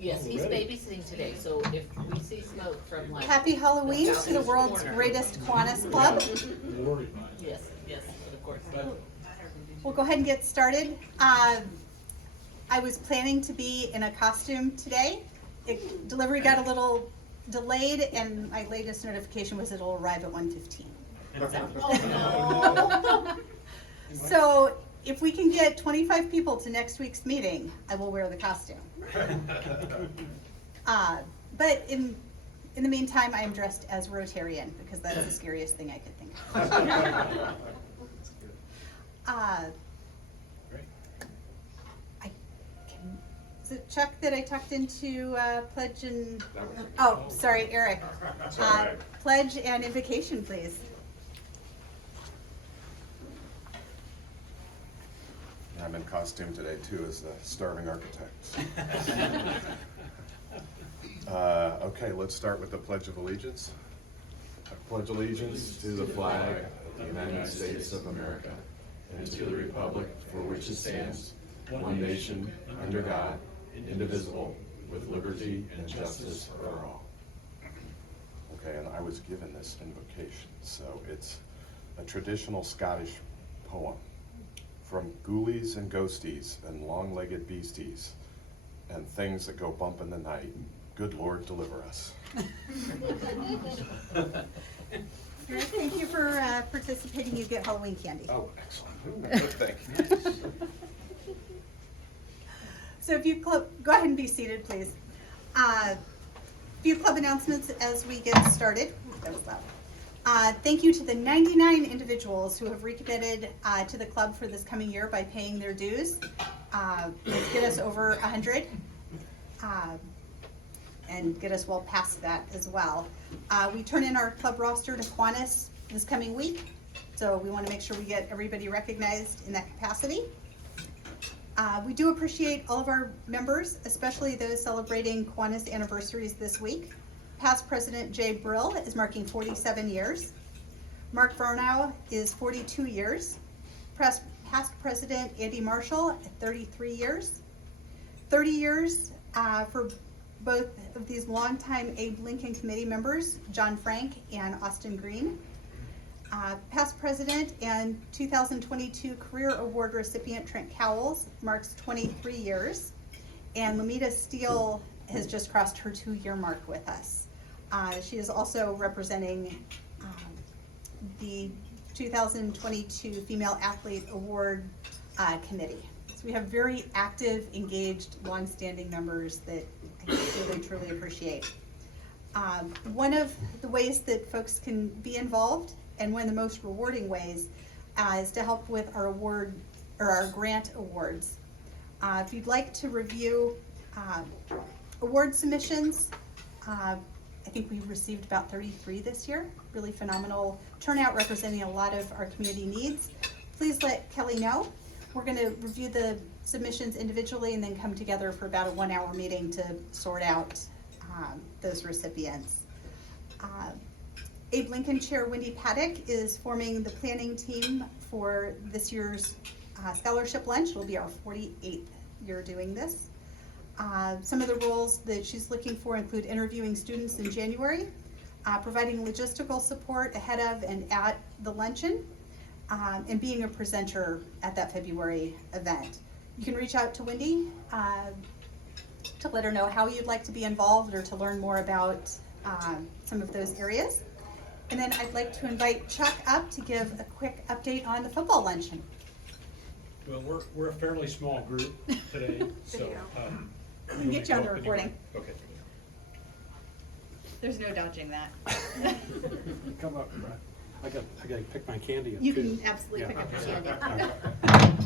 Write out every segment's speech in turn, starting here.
Yes, he's babysitting today, so if we see smoke from like. Happy Halloween to the world's corner. greatest Kiwanis club. Yes, yes, of course. We'll go ahead and get started. I was planning to be in a costume today. Delivery got a little delayed, and my latest notification was it'll arrive at 1:15. Oh, no. So if we can get 25 people to next week's meeting, I will wear the costume. But in the meantime, I am dressed as Rotarian because that's the scariest thing I could think of. Is it Chuck that I tucked into pledge and, oh, sorry, Eric. Pledge and invocation, please. I'm in costume today too as the starving architect. Okay, let's start with the Pledge of Allegiance. I pledge allegiance to the flag of the United States of America and to the republic for which it stands, one nation, under God, indivisible, with liberty and justice for all. Okay, and I was given this invocation, so it's a traditional Scottish poem. From ghoulies and ghosties and long-legged beasties and things that go bump in the night, good Lord, deliver us. Thank you for participating. You get Halloween candy. Oh, excellent. Good thing. So if you go ahead and be seated, please. Few club announcements as we get started. That was loud. Thank you to the 99 individuals who have recommitted to the club for this coming year by paying their dues. Let's get us over 100 and get us well past that as well. We turn in our club roster to Kiwanis this coming week, so we want to make sure we get everybody recognized in that capacity. We do appreciate all of our members, especially those celebrating Kiwanis anniversaries this week. Past President Jay Brill is marking 47 years. Mark Varnow is 42 years. Past President Andy Marshall at 33 years. 30 years for both of these longtime Abe Lincoln Committee members, John Frank and Austin Green. Past President and 2022 Career Award recipient Trent Cowles marks 23 years. And Lamita Steele has just crossed her 2-year mark with us. She is also representing the 2022 Female Athlete Award Committee. So we have very active, engaged, long-standing members that I really, truly appreciate. One of the ways that folks can be involved, and one of the most rewarding ways, is to help with our award or our grant awards. If you'd like to review award submissions, I think we received about 33 this year. Really phenomenal turnout representing a lot of our community needs. Please let Kelly know. We're going to review the submissions individually and then come together for about a 1-hour meeting to sort out those recipients. Abe Lincoln Chair Wendy Paddock is forming the planning team for this year's scholarship lunch. It'll be our 48th year doing this. Some of the roles that she's looking for include interviewing students in January, providing logistical support ahead of and at the luncheon, and being a presenter at that February event. You can reach out to Wendy to let her know how you'd like to be involved or to learn more about some of those areas. And then I'd like to invite Chuck up to give a quick update on the football luncheon. Well, we're a fairly small group today, so. We can get you on the recording. Okay. There's no dodging that. Come up, Brad. I gotta pick my candy up. You too. can absolutely pick up your Yeah. candy.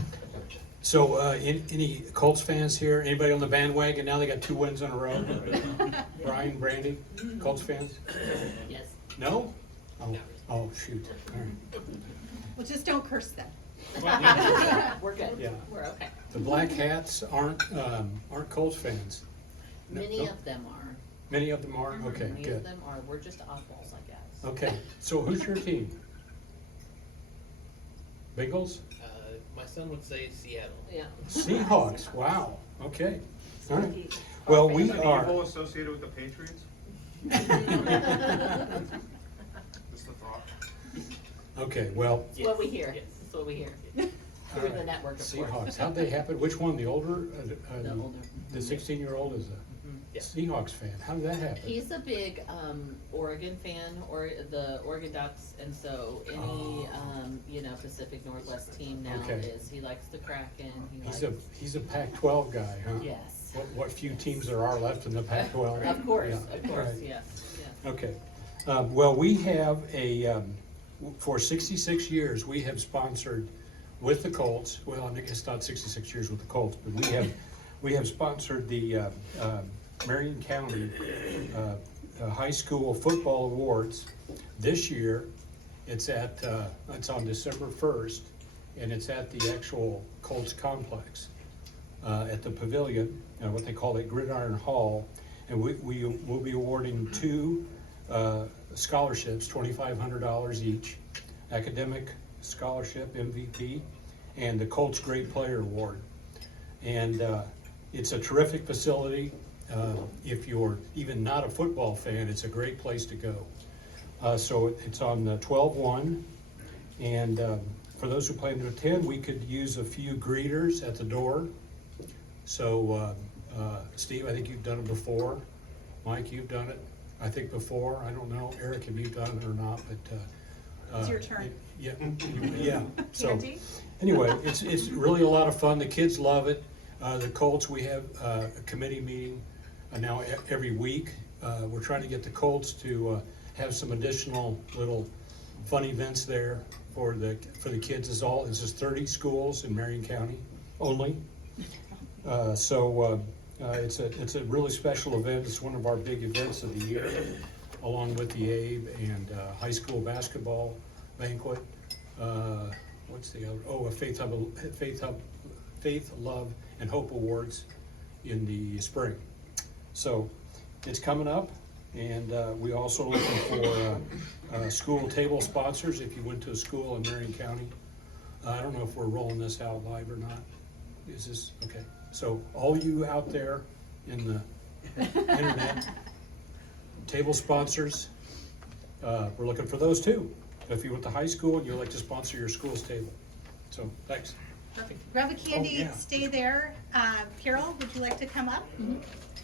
So, any Colts fans here? Anybody on the bandwagon? Now they got 2 wins in a row. Brian, Brandy, Colts fans? Yes. No? Oh, shoot. All right. Well, just don't curse them. We're good. Yeah. We're okay. The Black Hats aren't Colts fans. Many of them are. Many of them are? Okay, Many of good. them are. We're just oddballs, I guess. Okay, so who's your team? Bengals? My son would say Seattle. Yeah. Seahawks, wow, okay. All right. Well, we Is the are. evil associated with the Patriots? Just a thought. Okay, well, That's what we hear, that's what we hear. Through the network, of course. Seahawks, how'd they happen? Which one, the older? The older. The 16-year-old is a Yeah. Seahawks fan. How did that happen? He's a big Oregon fan, or the Oregon Ducks, and so any Pacific Northwest team now Okay. is, he likes the Kraken. He's a Pac-12 guy, huh? Yes. What few teams there are left in the Pac-12? Of course, Yeah. of course, Right. yes, yes. Okay. Well, we have for 66 years, we have sponsored with the Colts, well, I guess not 66 years with the Colts, but we have sponsored the Marion County High School Football Awards. This year, it's on December 1st, and it's at the actual Colts complex, at the pavilion, what they call it Gridiron Hall, and we will be awarding two scholarships, $2,500 each, academic scholarship, MVP, and the Colts Great Player Award. And it's a terrific facility. If you're even not a football fan, it's a great place to go. So it's on 12-1, and for those who plan to attend, we could use a few greeters at the door. So Steve, I think you've done it before. Mike, you've done it, I think, before. I don't know, Eric, have you done it or not, but It's your turn. Yeah, yeah. So Candy? anyway, it's really a lot of fun. The kids love it. The Colts, we have a committee meeting now every week. We're trying to get the Colts to have some additional little fun events there for the kids. This is 30 schools in Marion County only. It's a really special event. It's one of our big events of the year, along with the ABE and high school basketball banquet. What's the other? Oh, a Faith, Love, and Hope Awards in the spring. So it's coming up, and we also looking for school table sponsors. If you went to a school in Marion County, I don't know if we're rolling this out live or not. Is this okay? So all you out there in the internet, table sponsors, we're looking for those too. If you went to high school and you'd like to sponsor your school's table. So, thanks. Perfect. Grab a candy, Oh, yeah. stay there. Carol, would you like to come up?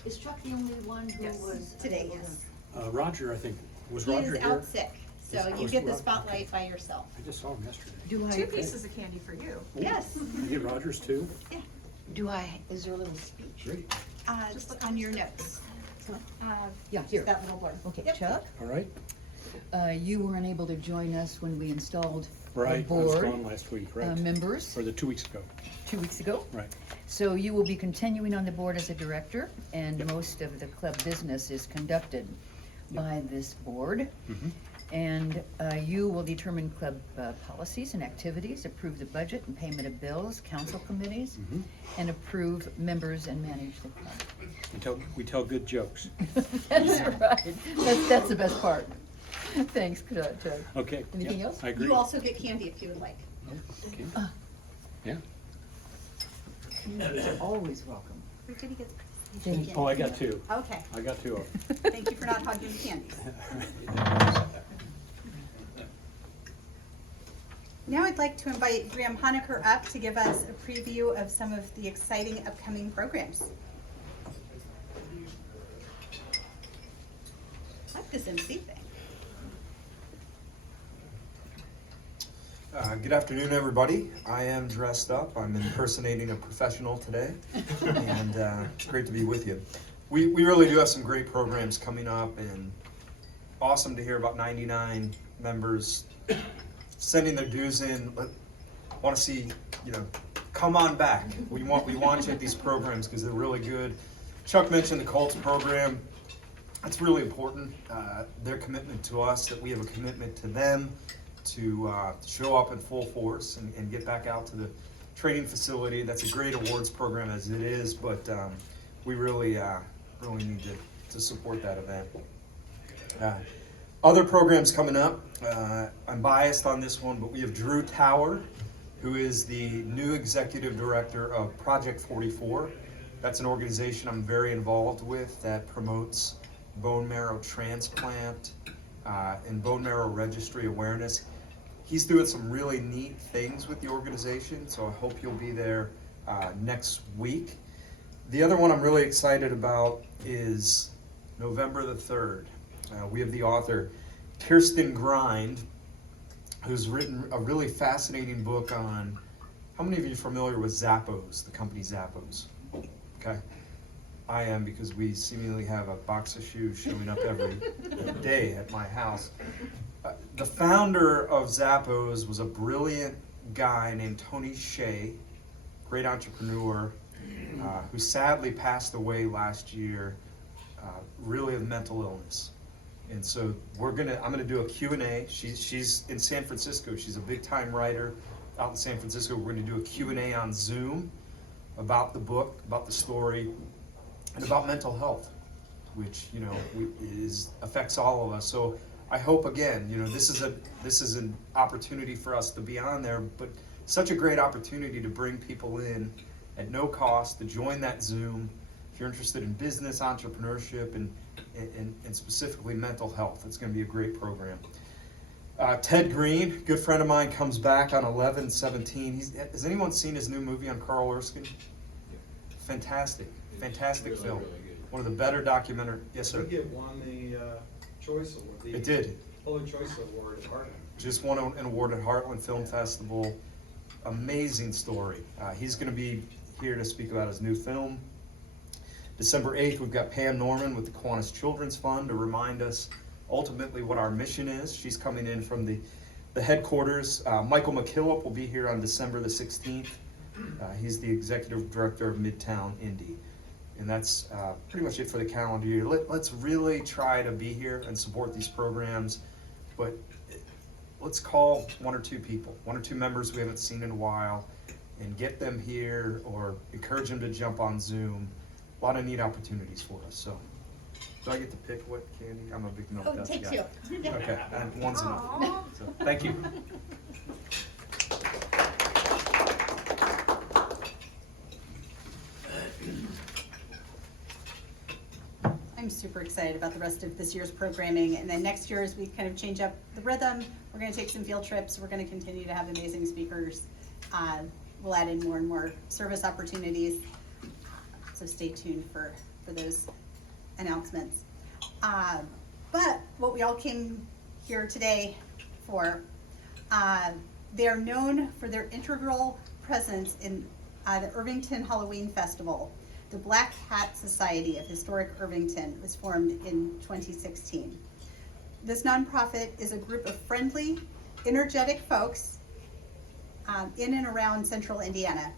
Is Chuck the only one who Yes, was? today, yes. Roger, I think, was He Roger is here? out sick, so Yes, you was get the Roger- spotlight by yourself. I just saw him yesterday. Do I? Two pieces of candy for you. Yes, You get Rogers too? Is there a little speech? Great. on your notes. Yeah, here. That little board. Okay, Yep. Chuck, All right. you weren't able to join us when we installed our Right, I was board gone last week, right? members Or 2 weeks ago, 2 weeks ago. right. So you will be continuing on the board as a director, and most of the club business is conducted by this board. Mhm. And you will determine club policies and activities, approve the budget and payment of bills, council committees, Mhm. and approve members and manage the club. We tell good jokes. That's right. That's the best part. Thanks, Chuck. Okay. Anything yeah, else? I agree. You also get candy if you would like. Okay. Yeah. You're always welcome. Everybody gets Thank you. Oh, I got two. Okay, I got two of them. thank you for not hogging the candy. Now I'd like to invite Graham Honecker up to give us a preview of some of the exciting upcoming programs. I like this MC thing. Good afternoon, everybody. I am dressed up. I'm impersonating a professional today, and it's great to be with you. We really do have some great programs coming up, and awesome to hear about 99 members sending their dues in. Want to see, come on back. We want you at these programs because they're really good. Chuck mentioned the Colts program. That's really important. Their commitment to us, that we have a commitment to them to show up in full force and get back out to the training facility. That's a great awards program as it is, but we really need to support that event. Other programs coming up, I'm biased on this one, but we have Drew Tower, who is the new executive director of Project 44. That's an organization I'm very involved with that promotes bone marrow transplant and bone marrow registry awareness. He's doing some really neat things with the organization, so I hope you'll be there next week. The other one I'm really excited about is November the 3rd. We have the author Kirsten Grind, who's written a really fascinating book on, how many of you are familiar with Zappos, the company Zappos? Okay. I am, because we seemingly have a box of shoes showing up every day at my house. The founder of Zappos was a brilliant guy named Tony Hsieh, great entrepreneur, who sadly passed away last year, really of mental illness. And so I'm gonna do a Q&A. She's in San Francisco. She's a big time writer out in San Francisco. We're gonna do a Q&A on Zoom about the book, about the story, and about mental health, which, you know, affects all of us. So I hope, again, you know, this is an opportunity for us to be on there, but such a great opportunity to bring people in at no cost to join that Zoom. If you're interested in business, entrepreneurship, and specifically mental health, it's going to be a great program. Ted Green, good friend of mine, comes back on 11/17. Has anyone seen his new movie on Carl Erskine? Fantastic film. One of the better documentary. Yes, sir. It won the Choice Award. It did. Public Choice Award at Heartland. Just won an award at Heartland Film Festival. Amazing story. He's going to be here to speak about his new film. December 8th, we've got Pam Norman with the Kiwanis Children's Fund to remind us ultimately what our mission is. She's coming in from the headquarters. Michael McKillop will be here on December the 16th. He's the executive director of Midtown Indy. And that's pretty much it for the calendar year. Let's really try to be here and support these programs, but let's call one or two people, one or two members we haven't seen in a while, and get them here or encourage them to jump on Zoom. A lot of neat opportunities for us. So, do I get to pick what candy? I'm a big milk dust take guy. two. Okay, and one's enough. So, thank you. I'm super excited about the rest of this year's programming, and then next year, as we kind of change up the rhythm, we're going to take some field trips. We're going to continue to have amazing speakers. We'll add in more and more service opportunities. So stay tuned for those announcements. But what we all came here today for, they are known for their integral presence in the Irvington Halloween Festival. The Black Hat Society of Historic Irvington was formed in 2016. This nonprofit is a group of friendly, energetic folks in and around central Indiana.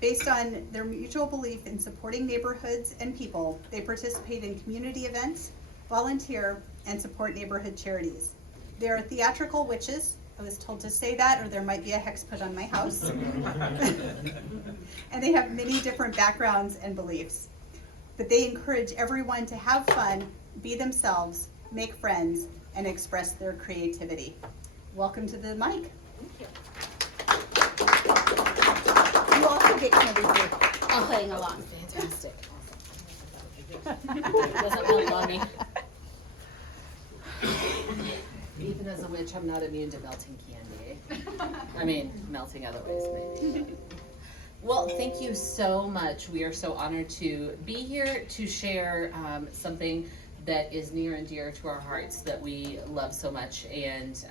Based on their mutual belief in supporting neighborhoods and people, they participate in community events, volunteer, and support neighborhood charities. They are theatrical witches. I was told to say that, or there might be a hex put on my house. And they have many different backgrounds and beliefs. But they encourage everyone to have fun, be themselves, make friends, and express their creativity. Welcome to the mic. You also get candy for playing along. Fantastic. Doesn't melt on me. Even as a witch, I'm not immune to melting candy. I mean, melting other ways, maybe. Well, thank you so much. We are so honored to be here to share something that is near and dear to our hearts that we love so much. And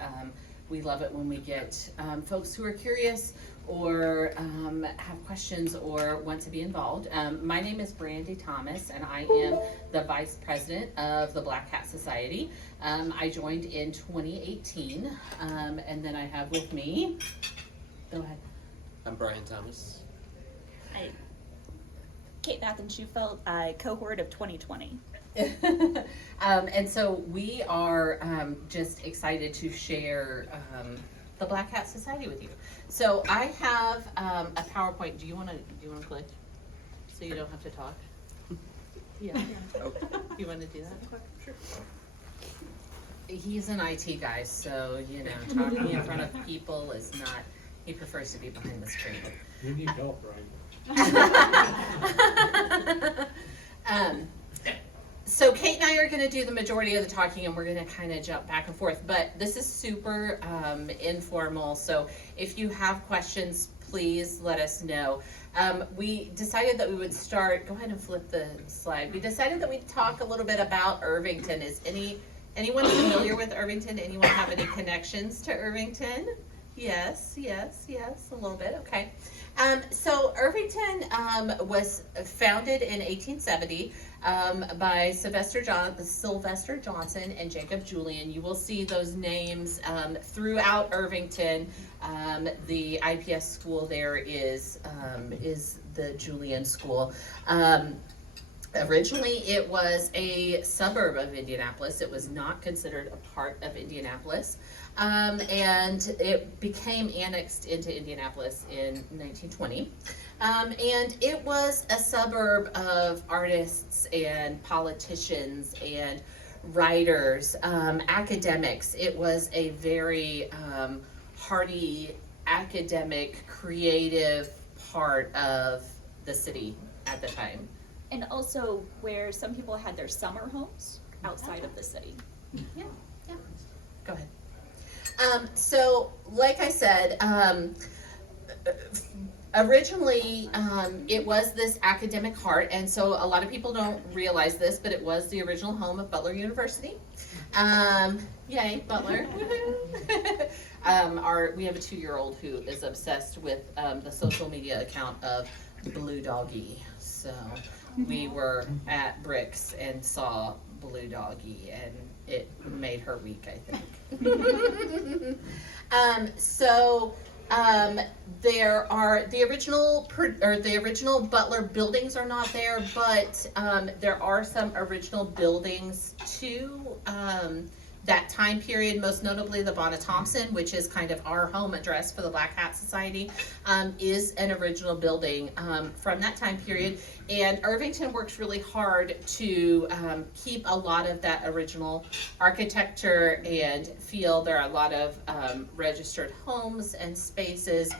we love it when we get folks who are curious or have questions or want to be involved. My name is Brandy Thomas, and I am the Vice President of the Black Hat Society. I joined in 2018, and then I have with me, go ahead. I'm Brian Thomas. Hi. Kate Mathen-Schufelt, cohort of 2020. And so we are just excited to share the Black Hat Society with you. So I have a PowerPoint. Do you want to click so you don't have to talk? Yeah. Okay. You want to do that? Sure. He's an IT guy, so you know, talking in front of people is not. He prefers to be behind the screen. You need help, Brian. So Kate and I are going to do the majority of the talking, and we're going to kind of jump back and forth. But this is super informal, so if you have questions, please let us know. We decided that we would start. Go ahead and flip the slide. We decided that we'd talk a little bit about Irvington. Is anyone familiar with Irvington? Anyone have any connections to Irvington? Yes, a little bit. Okay. So Irvington was founded in 1870 by Sylvester Johnson and Jacob Julian. You will see those names throughout Irvington. The IPS school there is the Julian School. Originally, it was a suburb of Indianapolis. It was not considered a part of Indianapolis. And it became annexed into Indianapolis in 1920. And it was a suburb of artists and politicians and writers, academics. It was a very hearty, academic, creative part of the city at the time. And also where some people had their summer homes outside of the city. Yeah. Go ahead. So, like I said, originally it was this academic heart, and so a lot of people don't realize this, but it was the original home of Butler University. Yay, Butler. We have a 2-year-old who is obsessed with the social media account of Blue Doggy. So we were at Bricks and saw Blue Doggy, and it made her week, I think. There are the original Butler buildings are not there, but there are some original buildings to that time period, most notably the Bonnet Thompson, which is kind of our home address for the Black Hat Society, is an original building from that time period. And Irvington works really hard to keep a lot of that original architecture and feel. There are a lot of registered homes and spaces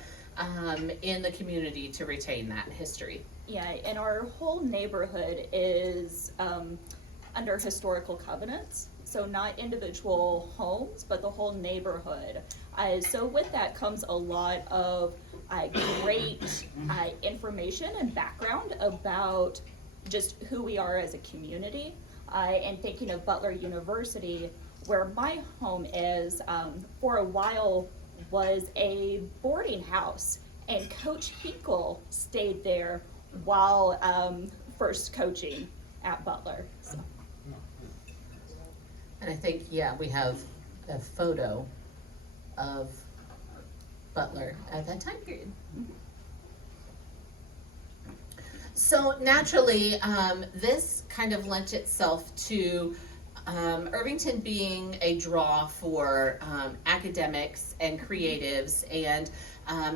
in the community to retain that history. Yeah, and our whole neighborhood is under historical covenants. So not individual homes, but the whole neighborhood. So with that comes a lot of great information and background about just who we are as a community. And thinking of Butler University, where my home is, for a while was a boarding house, and Coach Hinkle stayed there while first coaching at Butler. So. And I think, we have a photo of Butler at that time period. So naturally, this kind of lent itself to Irvington being a draw for academics and creatives, and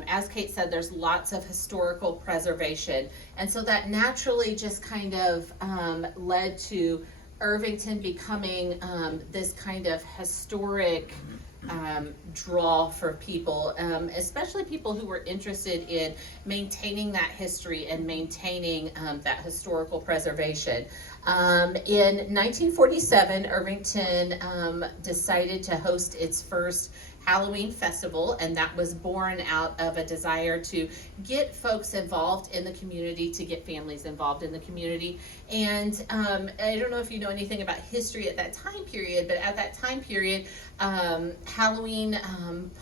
as Kate said, there's lots of historical preservation, and so that naturally just kind of led to Irvington becoming this kind of historic draw for people, especially people who were interested in maintaining that history and maintaining that historical preservation. In 1947, Irvington decided to host its first Halloween festival, and that was born out of a desire to get folks involved in the community, to get families involved in the community. And I don't know if you know anything about history at that time period, but at that time period, Halloween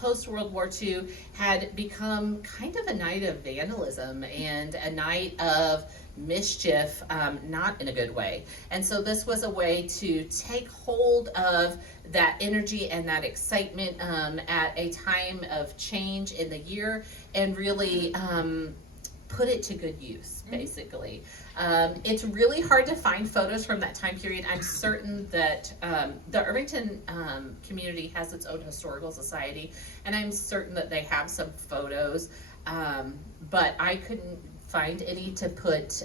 post-World War II had become kind of a night of vandalism and a night of mischief, not in a good way. And so this was a way to take hold of that energy and that excitement at a time of change in the year and really put it to good use, basically. It's really hard to find photos from that time period. I'm certain that the Irvington community has its own historical society, and I'm certain that they have some photos, but I couldn't find any to put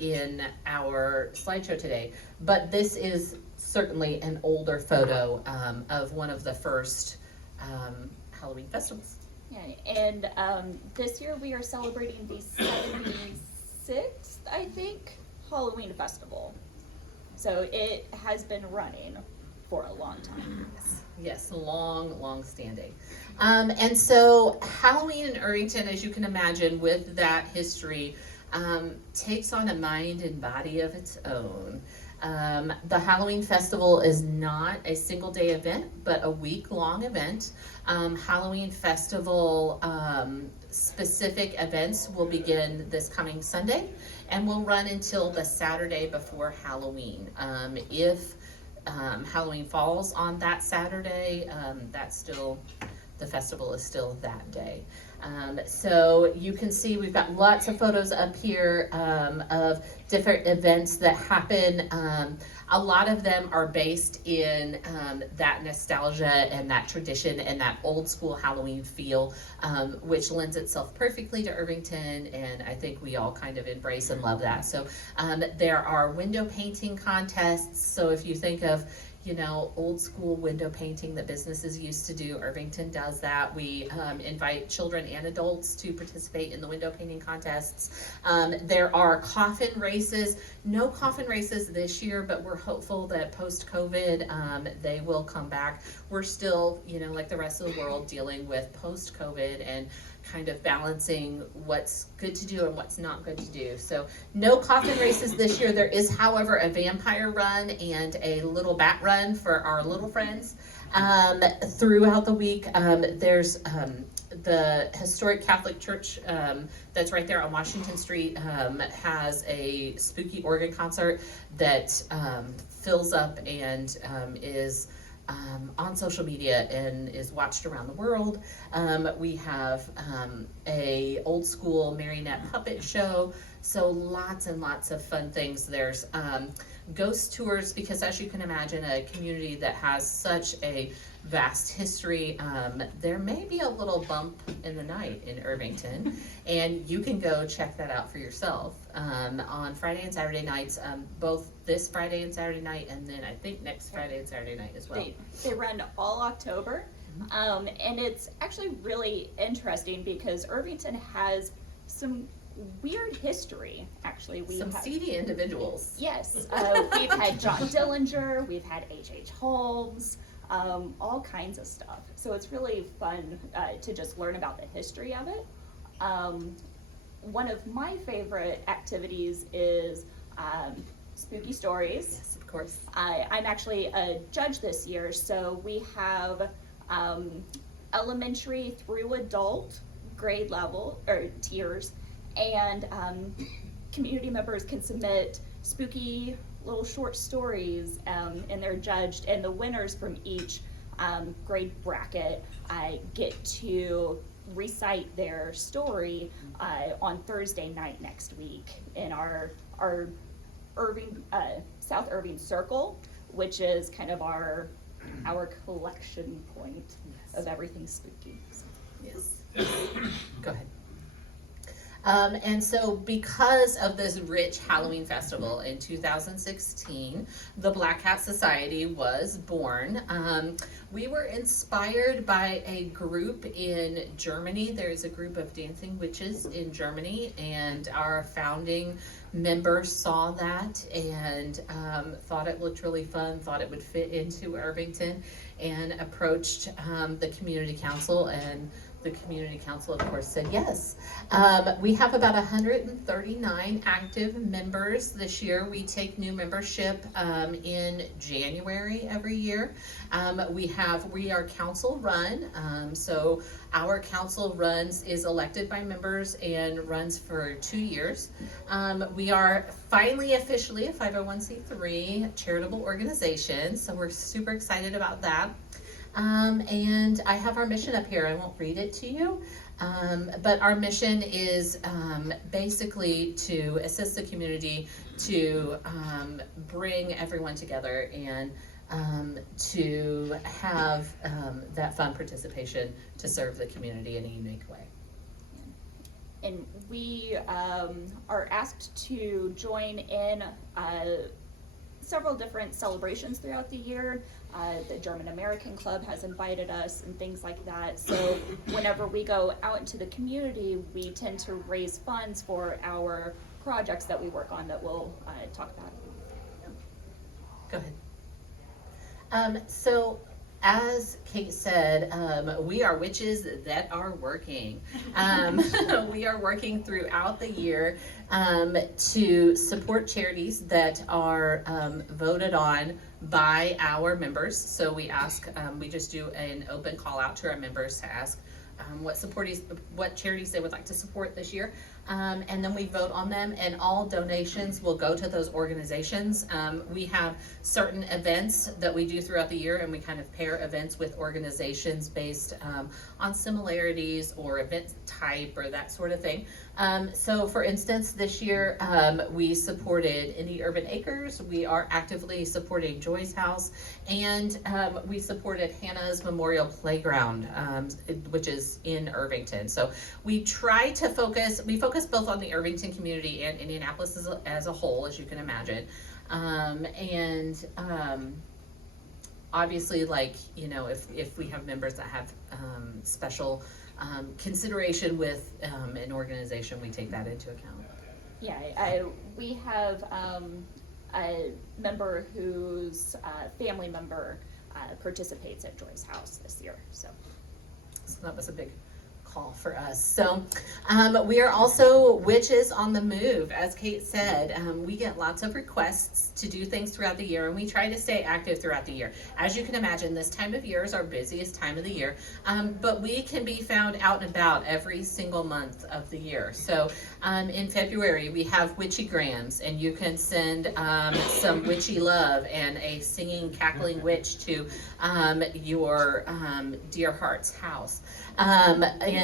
in our slideshow today. But this is certainly an older photo of one of the first Halloween festivals. Yeah, and this year we are celebrating the 76th, I think, Halloween festival. So it has been running for a long time. Yes, long standing. And so Halloween in Irvington, as you can imagine, with that history, takes on a mind and body of its own. The Halloween Festival is not a single day event, but a week-long event. Halloween Festival specific events will begin this coming Sunday and will run until the Saturday before Halloween. If Halloween falls on that Saturday, the festival is still that day. So you can see we've got lots of photos up here of different events that happen. A lot of them are based in that nostalgia and that tradition and that old school Halloween feel, which lends itself perfectly to Irvington, and I think we all kind of embrace and love that. So there are window painting contests. So if you think of old school window painting that businesses used to do, Irvington does that. We invite children and adults to participate in the window painting contests. There are coffin races. No coffin races this year, but we're hopeful that post-COVID, they will come back. We're still, like the rest of the world, dealing with post-COVID and kind of balancing what's good to do and what's not good to do. So no coffin races this year. There is, however, a vampire run and a little bat run for our little friends. Throughout the week, there's the historic Catholic Church that's right there on Washington Street has a spooky organ concert that fills up and is on social media and is watched around the world. We have a old school marionette puppet show, so lots and lots of fun things. There's ghost tours, because as you can imagine, a community that has such a vast history, there may be a little bump in the night in Irvington, and you can go check that out for yourself on Friday and Saturday nights, both this Friday and Saturday night, and then I think next Friday and Saturday night as well. They run all October, and it's actually really interesting because Irvington has some weird history. Actually, we Some have seedy individuals. Yes, we've had John Dillinger, we've had H.H. Holmes, all kinds of stuff. So it's really fun to just learn about the history of it. One of my favorite activities is spooky stories. Yes, of course. I'm actually a judge this year, so we have elementary through adult grade level or tiers, and community members can submit spooky little short stories, and they're judged, and the winners from each grade bracket get to recite their story on Thursday night next week in our Irving South Irving Circle, which is kind of our collection point of everything spooky. Yes. Go ahead. And so because of this rich Halloween festival in 2016, the Black Hat Society was born. We were inspired by a group in Germany. There's a group of dancing witches in Germany, and our founding members saw that and thought it looked really fun, thought it would fit into Irvington, and approached the community council, and the community council, of course, said yes. We have about 139 active members this year. We take new membership in January every year. We are council run, so our council is elected by members and runs for 2 years. We are finally officially a 501c3 charitable organization, so we're super excited about that. And I have our mission up here. I won't read it to you, but our mission is basically to assist the community to bring everyone together and to have that fun participation to serve the community in a unique way. And we are asked to join in several different celebrations throughout the year. The German American Club has invited us and things like that. So whenever we go out into the community, we tend to raise funds for our projects that we work on that we'll talk about. Go ahead. So, as Kate said, we are witches that are working. We are working throughout the year to support charities that are voted on by our members. So we ask, we just do an open call out to our members to ask what charities they would like to support this year. And then we vote on them, and all donations will go to those organizations. We have certain events that we do throughout the year, and we kind of pair events with organizations based on similarities or event type or that sort of thing. So for instance, this year we supported Indy Urban Acres. We are actively supporting Joy's House, and we supported Hannah's Memorial Playground, which is in Irvington. So we try to focus both on the Irvington community and Indianapolis as a whole, as you can imagine. Obviously, like, you know, if we have members that have special consideration with an organization, we take that into account. Yeah, we have a member whose family member participates at Joy's House this year, so that was a big call for us. So we are also witches on the move. As Kate said, we get lots of requests to do things throughout the year, and we try to stay active throughout the year. As you can imagine, this time of year is our busiest time of the year, but we can be found out and about every single month of the year. So in February, we have witchy grams, and you can send some witchy love and a singing, cackling witch to your dear heart's house.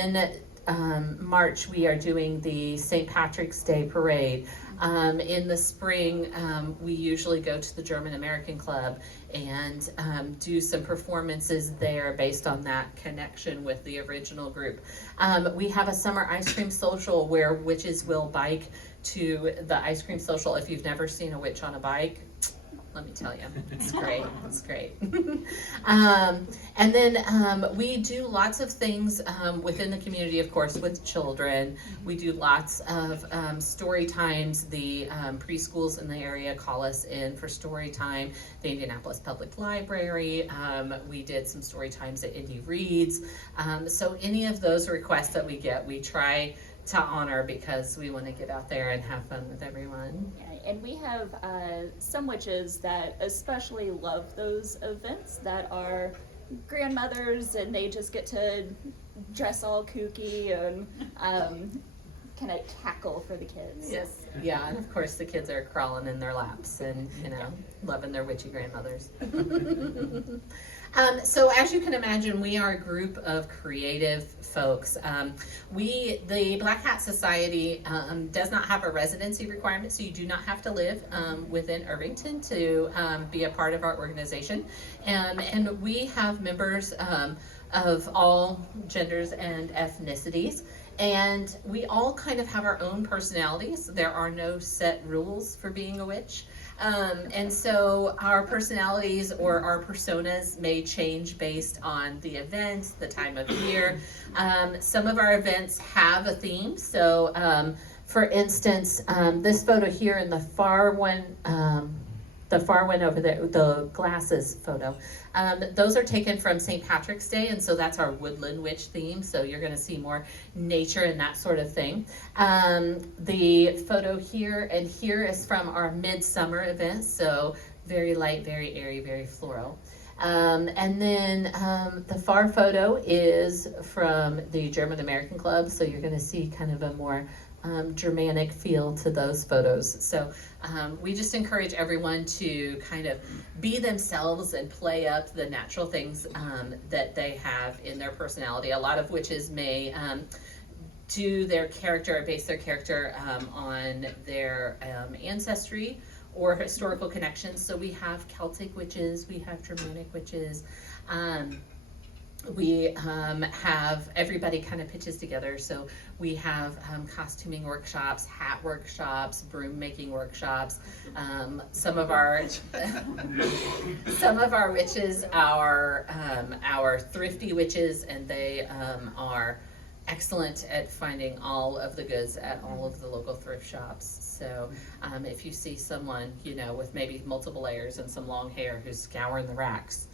In March, we are doing the St. Patrick's Day Parade. In the spring, we usually go to the German American Club and do some performances there based on that connection with the original group. We have a summer ice cream social where witches will bike to the ice cream social. If you've never seen a witch on a bike, let me tell you, it's great. It's great. And then we do lots of things within the community, of course, with children. We do lots of story times. The preschools in the area call us in for story time. The Indianapolis Public Library. We did some story times at Indy Reads. So any of those requests that we get, we try to honor because we want to get out there and have fun with everyone. yeah, and we have some witches that especially love those events that are grandmothers, and they just get to dress all kooky and kind of cackle for the kids. Yes. Yeah, and of course the kids are crawling in their laps and, you know, loving their witchy grandmothers. So as you can imagine, we are a group of creative folks. The Black Hat Society does not have a residency requirement, so you do not have to live within Irvington to be a part of our organization. And we have members of all genders and ethnicities. And we all kind of have our own personalities. There are no set rules for being a witch. And so our personalities or our personas may change based on the events, the time of year. Some of our events have a theme. So for instance, this photo here in the far one over there, the glasses photo, those are taken from St. Patrick's Day, and so that's our woodland witch theme, so you're going to see more nature and that sort of thing. The photo here and here is from our midsummer event, so very light, very airy, very floral. And then the far photo is from the German American Club, so you're going to see kind of a more Germanic feel to those photos. So we just encourage everyone to kind of be themselves and play up the natural things that they have in their personality. A lot of witches may do their character or base their character on their ancestry or historical connections. So we have Celtic witches, we have Germanic witches. we have everybody kind of pitches together. So we have costuming workshops, hat workshops, broom making workshops. Some of our witches are thrifty witches, and they are excellent at finding all of the goods at all of the local thrift shops. So if you see someone, with maybe multiple layers and some long hair who's scouring the racks,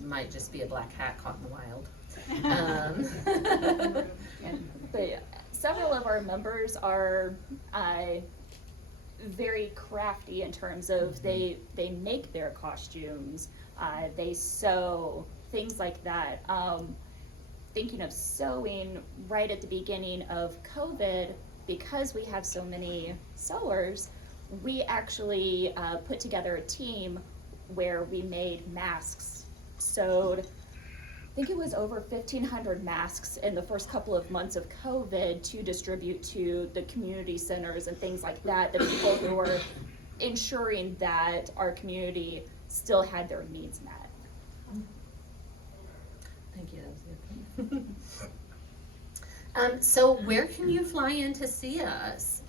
might just be a black cat caught in the wild. But several of our members are very crafty in terms of they make their costumes, they sew, things like that. Thinking of sewing right at the beginning of COVID, because we have so many sewers, we actually put together a team where we made masks. Sewed, I think it was over 1,500 masks in the first couple of months of COVID to distribute to the community centers and things like that, the people who were ensuring that our community still had their needs met. Thank you, that was good. So where can you fly in to see us?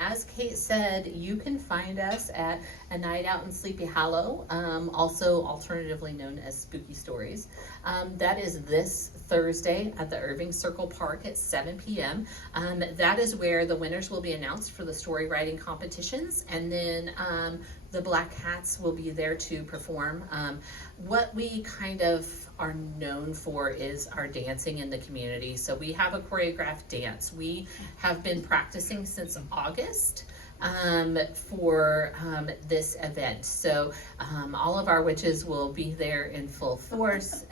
As Kate said, you can find us at A Night Out in Sleepy Hollow, also alternatively known as Spooky Stories. That is this Thursday at the Irving Circle Park at 7 p.m. That is where the winners will be announced for the story writing competitions, and then the Black Hats will be there to perform. What we kind of are known for is our dancing in the community. So we have a choreographed dance. We have been practicing since August for this event. So all of our witches will be there in full force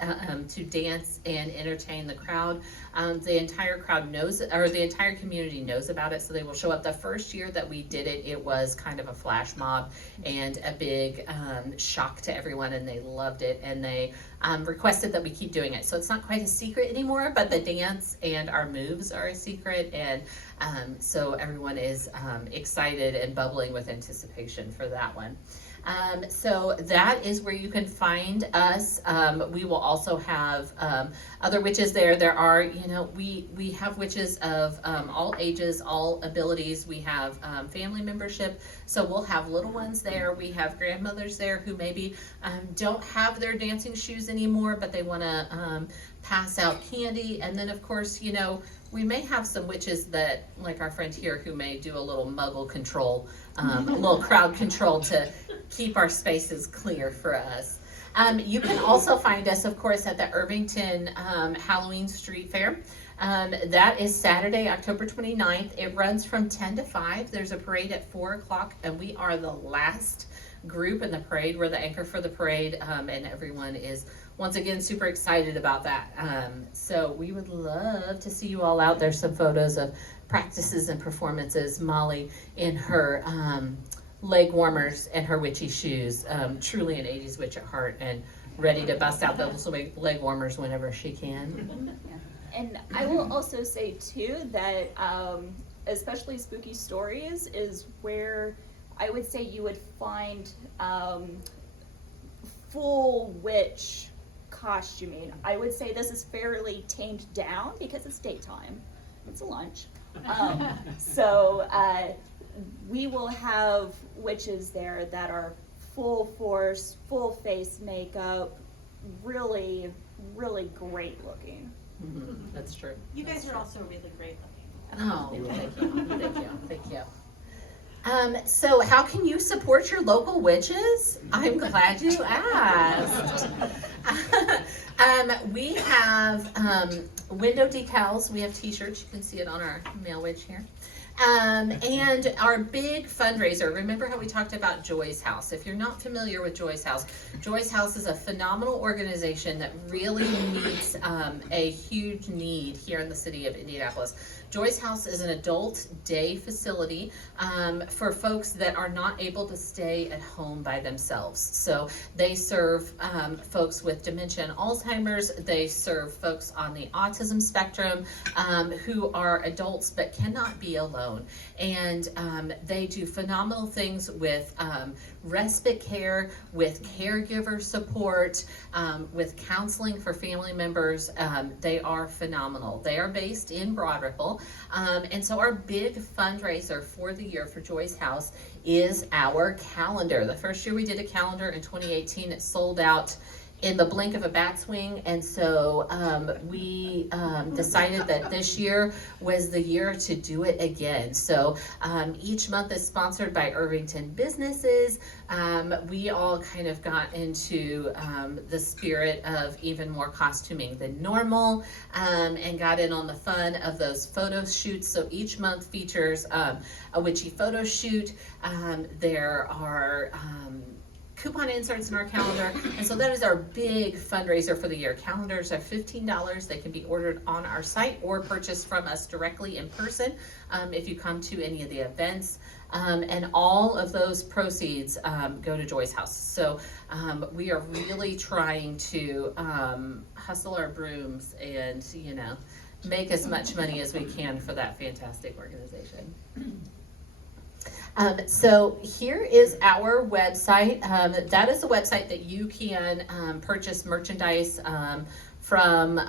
to dance and entertain the crowd. The entire crowd knows, or the entire community knows about it, so they will show up. The first year that we did it, it was kind of a flash mob and a big shock to everyone, and they loved it, and they requested that we keep doing it. So it's not quite a secret anymore, but the dance and our moves are a secret, and so everyone is excited and bubbling with anticipation for that one. So that is where you can find us. We will also have other witches there. There are, we have witches of all ages, all abilities. We have family membership, so we'll have little ones there. We have grandmothers there who maybe don't have their dancing shoes anymore, but they want to pass out candy. And then, of course, we may have some witches that, like our friend here, who may do a little muggle control, a little crowd control to keep our spaces clear for us. You can also find us, of course, at the Irvington Halloween Street Fair. That is Saturday, October 29th. It runs from 10 to 5. There's a parade at 4 o'clock, and we are the last group in the parade. We're the anchor for the parade, and everyone is once again super excited about that. So we would love to see you all out. There's some photos of practices and performances. Molly in her leg warmers and her witchy shoes, truly an 80s witch at heart, and ready to bust out those leg warmers whenever she can. And I will also say too that especially Spooky Stories is where I would say you would find full witch costuming. I would say this is fairly tamed down because it's daytime. It's a lunch. So we will have witches there that are full force, full face makeup, really, really great looking. That's true. You guys are also really great looking. Oh, thank you, thank you, thank you. So how can you support your local witches? I'm glad you asked. We have window decals. We have t-shirts. You can see it on our male witch here. And our big fundraiser, remember how we talked about Joy's House? If you're not familiar with Joy's House is a phenomenal organization that really meets a huge need here in the city of Indianapolis. Joy's House is an adult day facility for folks that are not able to stay at home by themselves. So they serve folks with dementia and Alzheimer's. They serve folks on the autism spectrum who are adults but cannot be alone. alone. And they do phenomenal things with respite care, with caregiver support, with counseling for family members. They are phenomenal. They are based in Broad Ripple. And so our big fundraiser for the year for Joy's House is our calendar. The first year we did a calendar in 2018, it sold out in the blink of a bat's wing, and so we decided that this year was the year to do it again. So each month is sponsored by Irvington businesses. We all kind of got into the spirit of even more costuming than normal, and got in on the fun of those photo shoots. So each month features a witchy photo shoot. There are coupon inserts in our calendar, and so that is our big fundraiser for the year. Calendars are $15. They can be ordered on our site or purchased from us directly in person if you come to any of the events. And all of those proceeds go to Joy's House. So we are really trying to hustle our brooms and, you know, make as much money as we can for that fantastic organization. So here is our website. That is a website that you can purchase merchandise from,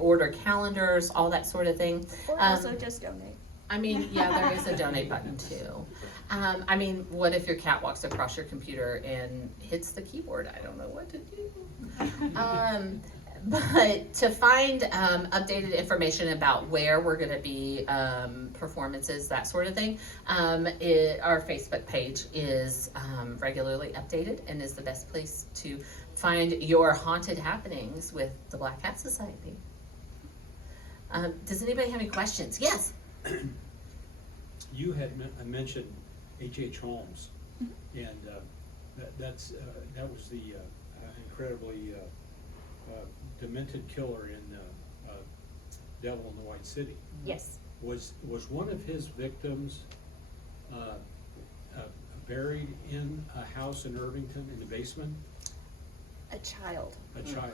order calendars, all that sort of thing. Or also just donate. I mean, yeah, there is a donate button too. I mean, what if your cat walks across your computer and hits the keyboard? I don't know what to do. But to find updated information about where we're going to be, performances, that sort of thing, our Facebook page is regularly updated and is the best place to find your haunted happenings with the Black Cat Society. Does anybody have any questions? Yes? You had mentioned H.H. Holmes, and that was the incredibly demented killer in Devil in the White City. Yes. Was one of his victims buried in a house in Irvington in the basement? A child. A child.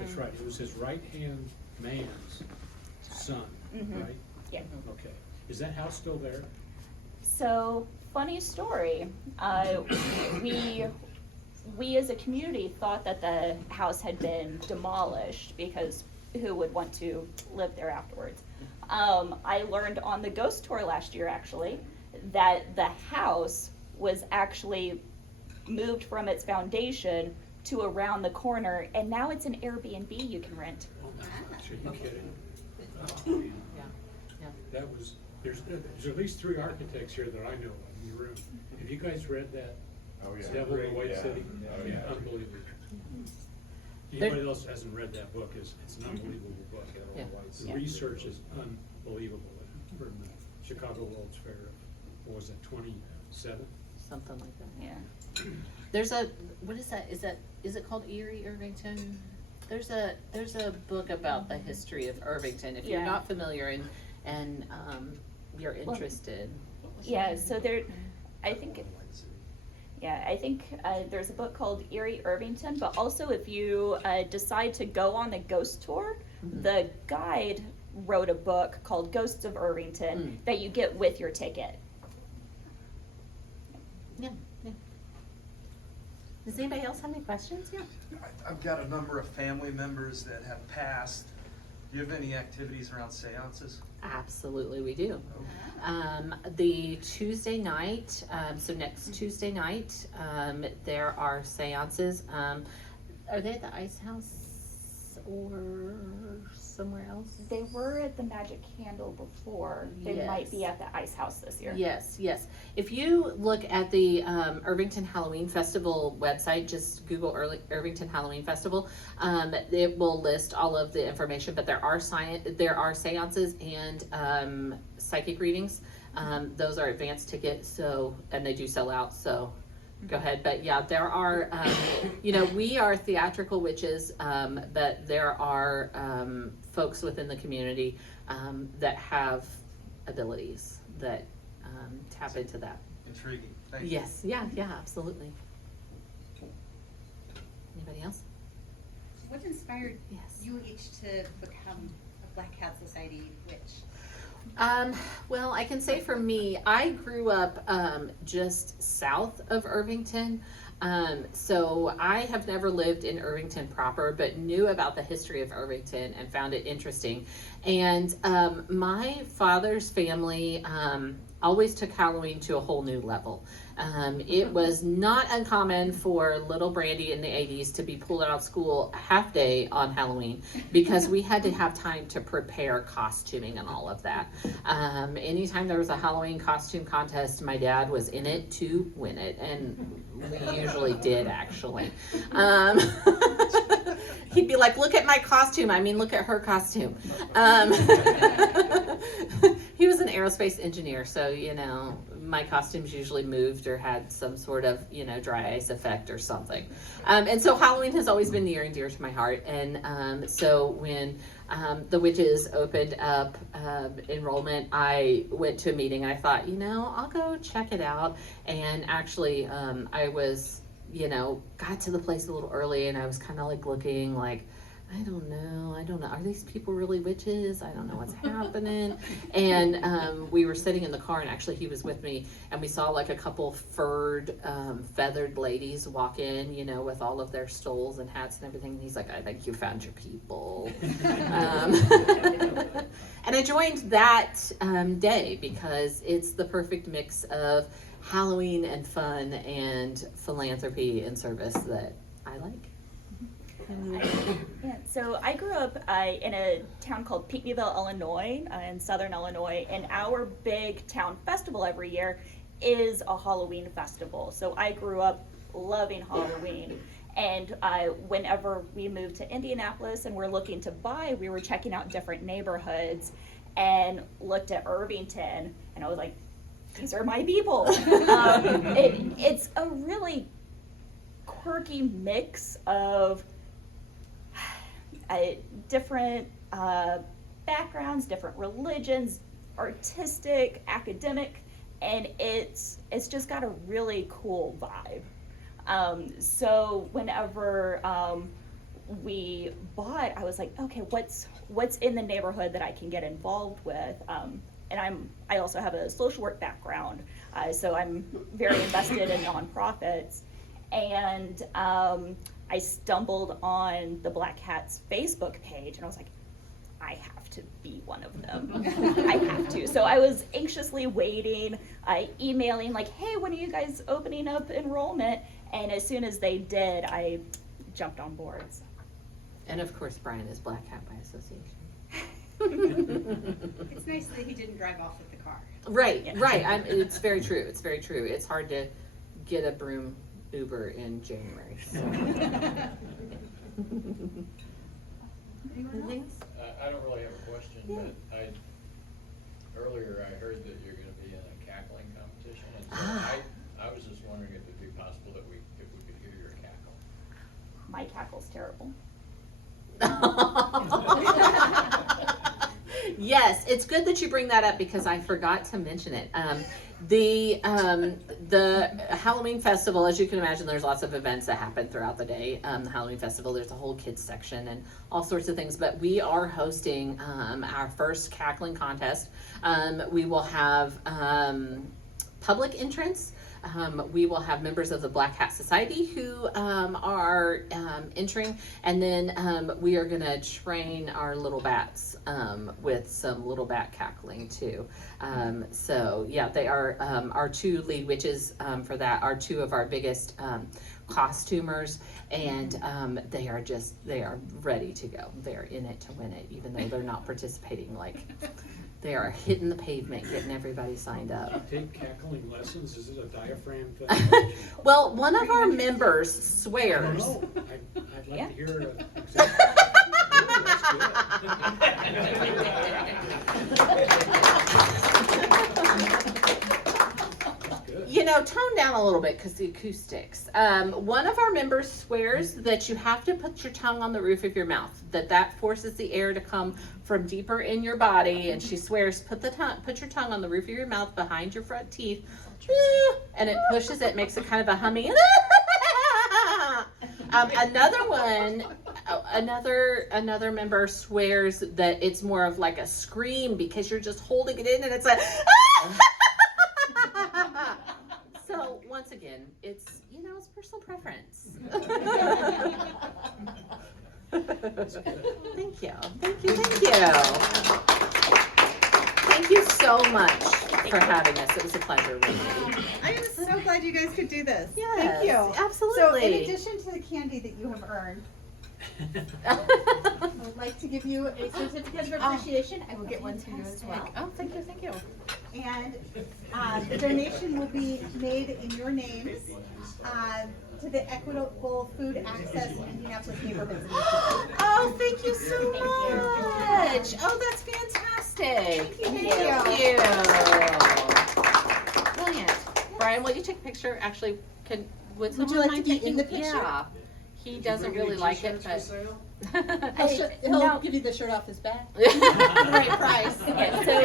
That's right. It was his right-hand man's son, right? Yeah. Okay. Is that house still there? So, funny story. We as a community thought that the house had been demolished because who would want to live there afterwards? I learned on the ghost tour last year, actually, that the house was actually moved from its foundation to around the corner, and now it's an Airbnb you can rent. Oh my gosh, are you kidding? Yeah. That was, there's at least 3 architects here that I know of in the room. Have you guys read that? Oh, yeah. Devil in the White Yeah. City? Oh, yeah. Unbelievable. Anybody else hasn't read that book, it's an unbelievable book. Yeah. The research is unbelievable from the Chicago World's Fair of, what was it, 27? Something like that. Yeah. There's a, what is that? Is it called Erie Irvington? There's a book about the history of Irvington, if you're Yeah. not familiar and you're interested. Yeah, so there, I think, there's a book called Erie Irvington, but also if you decide to go on the ghost tour, the guide wrote a book called Ghosts of Irvington that you get with your ticket. Yeah. Does anybody else have any questions? Yeah. I've got a number of family members that have passed. Do you have any activities around seances? Absolutely, we do. The Tuesday night, so next Tuesday night, there are seances. Are they at the Ice House or somewhere else? They were at the Magic Candle before. They might be at the Ice House this year. Yes. If you look at the Irvington Halloween Festival website, just Google Irvington Halloween Festival. It will list all of the information, but there are seances and psychic readings. Those are advanced tickets, so and they do sell out. So go ahead, but yeah, there are. We are theatrical witches, but there are folks within the community that have abilities that tap into that. Intriguing. Thank you. Yes, yeah, absolutely. Anybody else? What inspired Yes. you each to become a Black Cat Society witch? Well, I can say for me, I grew up just south of Irvington. So I have never lived in Irvington proper, but knew about the history of Irvington and found it interesting. And my father's family always took Halloween to a whole new level. It was not uncommon for little Brandy in the 80s to be pulled out of school half day on Halloween because we had to have time to prepare costuming and all of that. Anytime there was a Halloween costume contest, my dad was in it to win it, and we usually did, actually. He'd be like, look at my costume. I mean, look at her costume. He was an aerospace engineer, so, you know, my costumes usually moved or had some sort of, you know, dry ice effect or something. And so Halloween has always been near and dear to my heart. And so when the witches opened up enrollment, I went to a meeting. I thought, you know, I'll go check it out. And actually, I was, you know, got to the place a little early, and I was kind of like looking like, I don't know. Are these people really witches? I don't know what's happening. And we were sitting in the car, and actually he was with me, and we saw like a couple furred, feathered ladies walk in, you know, with all of their stoles and hats and everything. And he's like, I think you found your people. And I joined that day because it's the perfect mix of Halloween and fun and philanthropy and service that I like. Yeah, so I grew up in a town called Pinckneyville, Illinois, in southern Illinois, and our big town festival every year is a Halloween festival. So I grew up loving Halloween. And whenever we moved to Indianapolis and we're looking to buy, we were checking out different neighborhoods and looked at Irvington, and I was like, these are my people. It's a really quirky mix of different backgrounds, different religions, artistic, academic, and it's just got a really cool vibe. So whenever we bought, I was like, okay, what's in the neighborhood that I can get involved with? And I also have a social work background, so I'm very invested in nonprofits. And I stumbled on the Black Hats Facebook page, and I was like, I have to be one of them. I have to. So I was anxiously waiting, emailing like, hey, when are you guys opening up enrollment? And as soon as they did, I jumped on board. So. And of course, Brian is Black Hat by association. It's nice that he didn't drive off with the car. Right, yeah. Right. It's very true. It's very true. It's hard to get a broom Uber in January. So. Anything else? I don't really have a question, but earlier I heard that you're going to be in a cackling competition, and so I was just wondering if it'd be possible that if we could hear your cackle. My cackle's terrible. Yes, it's good that you bring that up because I forgot to mention it. The Halloween festival, as you can imagine, there's lots of events that happen throughout the day. The Halloween festival, there's a whole kids section and all sorts of things, but we are hosting our first cackling contest. We will have public entrance. We will have members of the Black Hat Society who are entering, and then we are going to train our little bats with some little bat cackling too. So yeah, they are our two lead witches for that are two of our biggest costumers, and they are ready to go. They're in it to win it, even though they're not participating. Like, they are hitting the pavement, getting everybody signed up. Take cackling lessons? Is it a diaphragm thing? Well, one of our members swears. No, I'd like to hear an example. That's good. You know, tone down a little bit because the acoustics. One of our members swears that you have to put your tongue on the roof of your mouth, that forces the air to come from deeper in your body, and she swears, put your tongue on the roof of your mouth behind your front teeth, and it pushes it, makes it kind of a humming. Another one, Another member swears that it's more of like a scream because you're just holding it in and it's a. So once again, it's it's personal preference. Thank you. Thank you so much for having us. It was a pleasure, really. I am so glad you guys could do this. Yes, Thank you. absolutely. So in addition to the candy that you have earned, I would like to give you a certificate of appreciation. I will get one to you as well. Oh, thank you. And the donation will be made in your names to the Equitable Food Access Indianapolis Neighborhoods Initiative. Oh, thank you so much. Oh, that's fantastic. Thank you. Brilliant. Brian, will you take a picture? Actually, would you someone like mind to be taking in the picture? Yeah. He doesn't really like it, but He'll give you the shirt off his back. The right price. Okay, so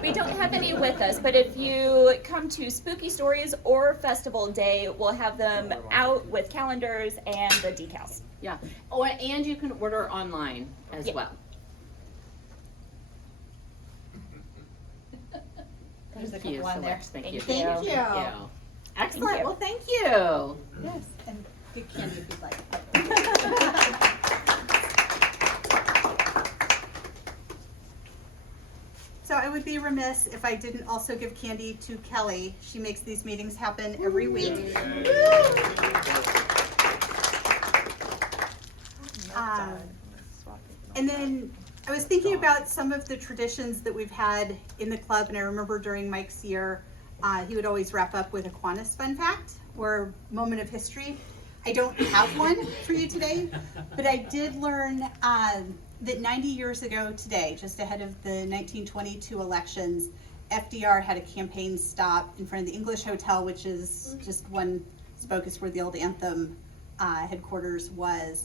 we don't have any with us, but if you come to Spooky Stories or Festival Day, we'll have them out with calendars and the decals. yeah. Oh, and you can order online as Yeah. well. There's a Thank you couple so on there. much. Thank you. Thank you. Excellent. you. Well, thank you. Yes, and big candy if you'd like. So I would be remiss if I didn't also give candy to Kelly. She makes these meetings happen every week. And then I was thinking about some of the traditions that we've had in the club, and I remember during Mike's year, he would always wrap up with a Kiwanis fun fact or moment of history. I don't have one for you today, but I did learn that 90 years ago today, just ahead of the 1922 elections, FDR had a campaign stop in front of the English Hotel, which is just one spoke is where the old Anthem headquarters was.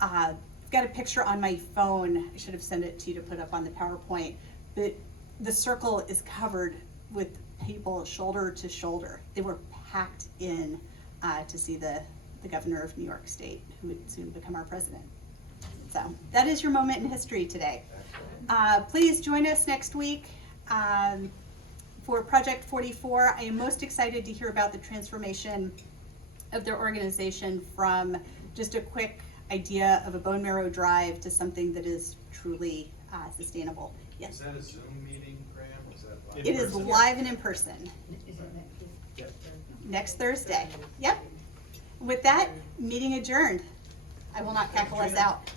I've got a picture on my phone. I should have sent it to you to put up on the PowerPoint. But the circle is covered with people shoulder to shoulder. They were packed in to see the governor of New York State, who would soon become our president. So that is your moment in history today. Please join us next week for Project 44. I am most excited to hear about the transformation of their organization from just a quick idea of a bone marrow drive to something that is truly sustainable. Yes. Is that a Zoom meeting, Graham, or is that live? It is live and in person. Next Thursday. Yep. With that, meeting adjourned. I will not cackle us out.